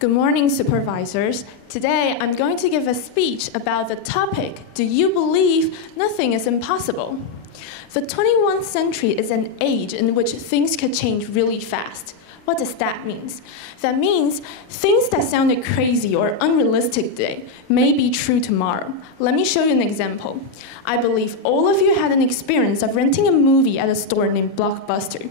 Good morning, supervisors. Today, I'm going to give a speech about the topic, do you believe nothing is impossible? The 21st century is an age in which things could change really fast. What does that mean? That means things that sounded crazy or unrealistic today may be true tomorrow. Let me show you an example. I believe all of you had an experience of renting a movie at a store named Blockbuster.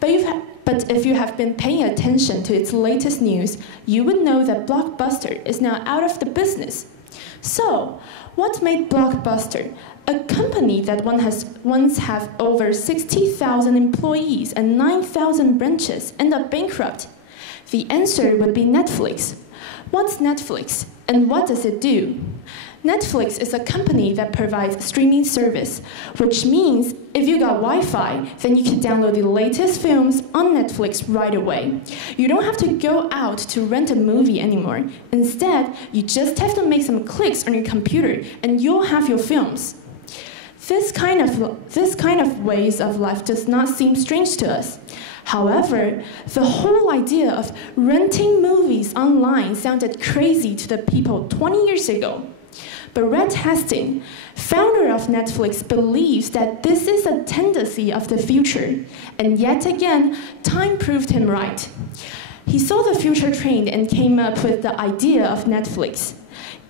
But if you have been paying attention to its latest news, you would know that Blockbuster is now out of the business. So, what made Blockbuster, a company that once had over 60,000 employees and 9,000 branches, end up bankrupt? The answer would be Netflix. What's Netflix, and what does it do? Netflix is a company that provides streaming service, which means if you got Wi-Fi, then you can download the latest films on Netflix right away. You don't have to go out to rent a movie anymore. Instead, you just have to make some clicks on your computer and you'll have your films. This kind of ways of life does not seem strange to us. However, the whole idea of renting movies online sounded crazy to the people 20 years ago. But Red Hastings, founder of Netflix, believes that this is a tendency of the future. And yet again, time proved him right. He saw the future trend and came up with the idea of Netflix.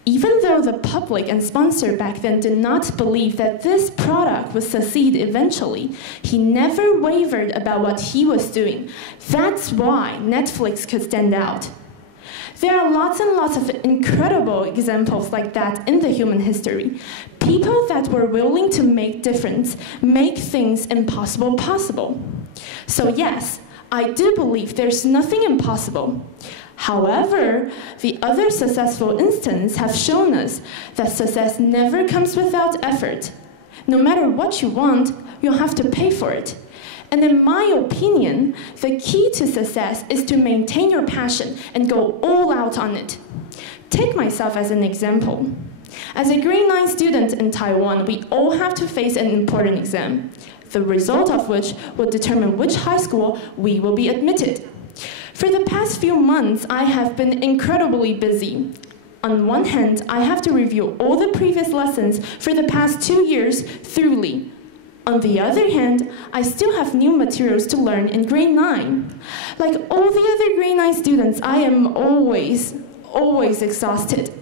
Even though the public and sponsor back then did not believe that this product would succeed eventually, he never wavered about what he was doing. That's why Netflix could stand out. There are lots and lots of incredible examples like that in the human history. People that were willing to make difference, make things impossible possible. So yes, I do believe there's nothing impossible. However, the other successful instances have shown us that success never comes without effort. No matter what you want, you'll have to pay for it. And in my opinion, the key to success is to maintain your passion and go all out on it. Take myself as an example. As a grade 9 student in Taiwan, we all have to face an important exam, the result of which will determine which high school we will be admitted. For the past few months, I have been incredibly busy. On one hand, I have to review all the previous lessons for the past 2 years thoroughly. On the other hand, I still have new materials to learn in grade 9. Like all the other grade 9 students, I am always exhausted.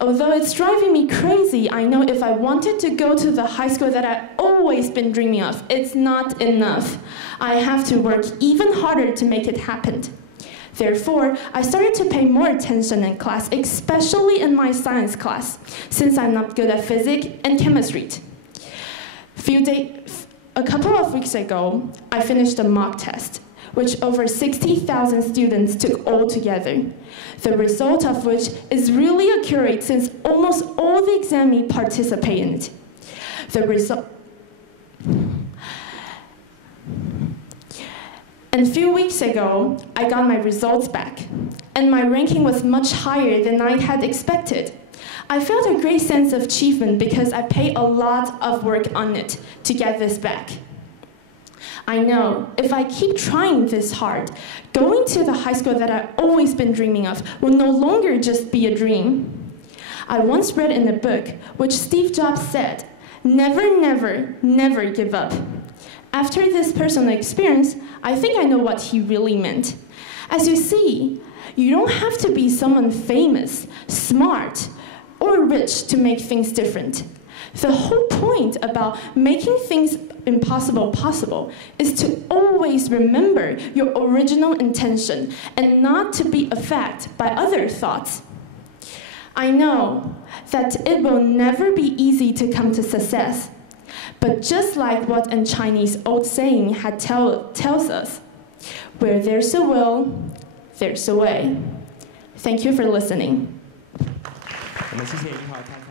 Although it's driving me crazy, I know if I wanted to go to the high school that I've always been dreaming of, it's not enough. I have to work even harder to make it happen. Therefore, I started to pay more attention in class, especially in my science class, since I'm not good at physics and chemistry. A couple of weeks ago, I finished a mock test, which over 60,000 students took all together. The result of which is really accurate since almost all the examinees participate in it. And a few weeks ago, I got my results back, and my ranking was much higher than I had expected. I felt a great sense of achievement because I paid a lot of work on it to get this back. I know if I keep trying this hard, going to the high school that I've always been dreaming of will no longer just be a dream. I once read in a book which Steve Jobs said, "Never, never, never give up." After this personal experience, I think I know what he really meant. As you see, you don't have to be someone famous, smart, or rich to make things different. The whole point about making things impossible possible is to always remember your original intention and not to be affected by other thoughts. I know that it will never be easy to come to success, but just like what a Chinese old saying tells us, where there's a will, there's a way. Thank you for listening. 我们谢谢一号。